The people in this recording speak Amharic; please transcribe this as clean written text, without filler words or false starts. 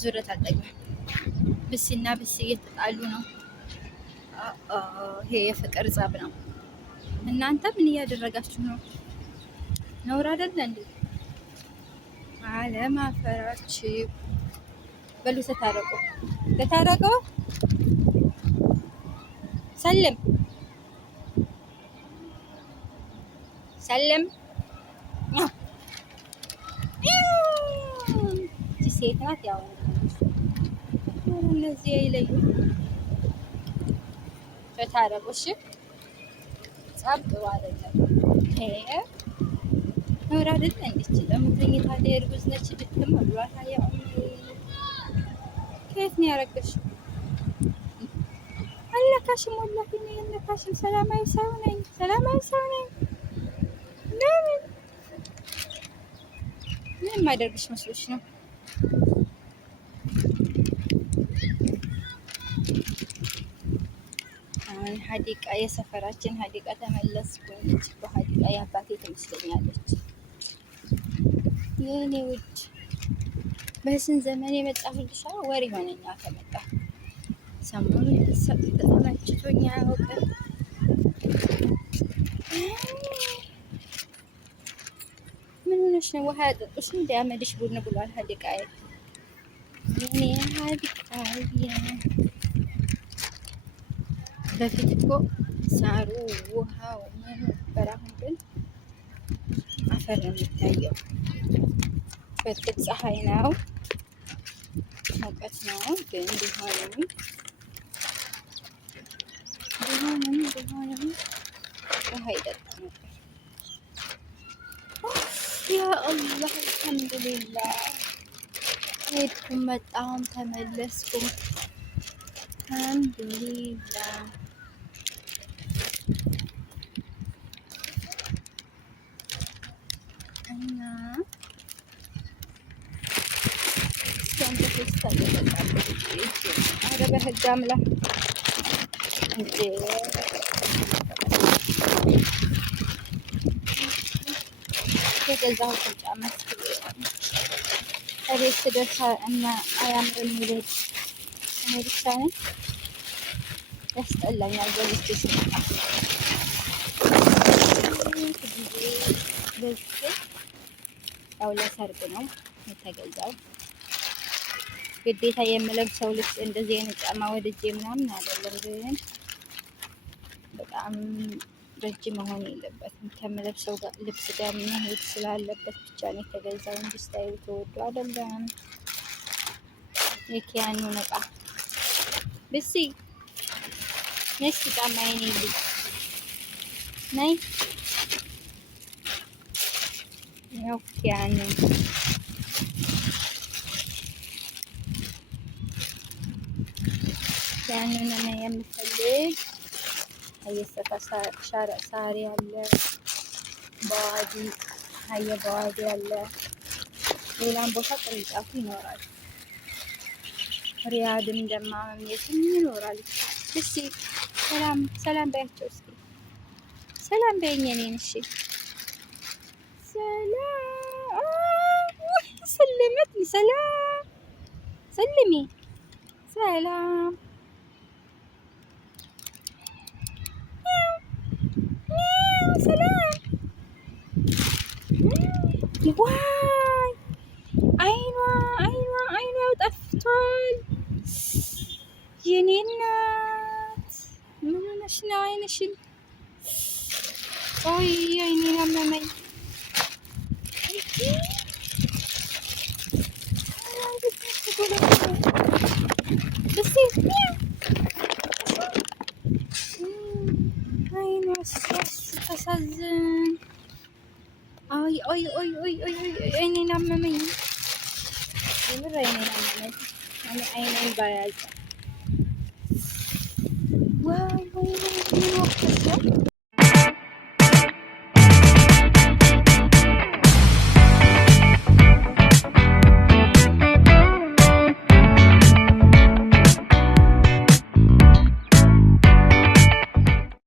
ዙረት አልጠግብም። ብሲና ብሲ እየተጣሉ ነው። ይሄ የፍቅር ጸብ ነው። እናንተ ምን እያደረጋችሁ ነው? ነውር አይደለ እንዴ? አለማፈራችሁ። በሉ ተታረቁ፣ ተታረቁ። ሰልም ሰልም። ሴት ናት ያው እነዚህ ይለዩ። ተታረቁ እሺ። ጸብ ጥሩ አይደለም። ይሄ ነውር አይደለ እንዴ? ለምን ተኝታለች? እርጉዝ ነች። ድክም ብሏታል። ያው ከየት ነው ያረገሽው? አለካሽም ወላሂ ነው ያለካሽም። ሰላማዊ ሰው ነኝ፣ ሰላማዊ ሰው ነኝ። ለምን ምንም ማደርግሽ መስሎሽ ነው? አሁን ሀዲቃ የሰፈራችን ሀዲቃ ተመለስኩኝ። በሀዲቃ የአባቴ ትመስለኛለች የኔ ውድ። በስንት ዘመን የመጣሁልሽ ወር ይሆነኛል ከመጣ። ሰሞኑን ተመችቶኝ አያውቅም። ምን ሆነሽ ነው? ውሃ ያጠጡሽ እንደ አመድሽ ቡን ብሏል። ሀዲቃዬ የኔ ሀዲቃዬ። በፊት እኮ ሳሩ ውሃው ምን ነበር? አሁን ግን አፈር ነው የሚታየው። በእርግጥ ፀሐይ ነው ሙቀት ነው፣ ግን ቢሆንም ውሃ ይጠጣ ነበር። ያ አላህ አልሐምዱሊላህ። ሄድኩም መጣሁም ተመለስኩም አልሐምዱሊላህ። እና ኧረ በህግ አምላክ እንዴ! የገዛሁትን ጫማ እቤት ስደርስ እና አያምርም ይለኝ። እኔ ብቻ ነኝ ያስጠላኛል። በልቼ ስመጣ ያው ለሰርግ ነው የተገዛው። ግዴታ የምለብሰው ልብስ እንደዚህ አይነት ጫማ ወድጄ ምናምን አይደለም፣ ግን በጣም ረጅም መሆን የለበትም ከምለብሰው ልብስ ጋር መሄድ ስላለበት ብቻ ነው የተገዛው እንጂ ስታይሉ ተወዶ አይደለም። የኪያኑ ነቃ ብሲ ነስ ጫማዬ ነው ልጅ ነይ ያው ኪያኑ ያንን ነው የምፈልግ። አየሰፋ ሳሪ አለ፣ በዋዲ በዋዲ አለ። ሌላም ቦታ ቅርንጫፉ ይኖራል። ሪያድም ደማምም የትም ይኖራል። እስኪ ሰላም ባያቸው። እስኪ ሰላም በይኝ እኔን። እሺ ሰላም ሰልሚ ሰላም ሰላም። ዋይ አይኗ ጠፍቷል። የኔ እናት ምን ሆነሽ ነው? አይንሽን ቆይ አይኔን አመመኝ። ታሳዝን። አይኔን አመመኝ። የምር አይኔን አመመኝ። አይኔን ባያዘ ዋይ ምን ወቅት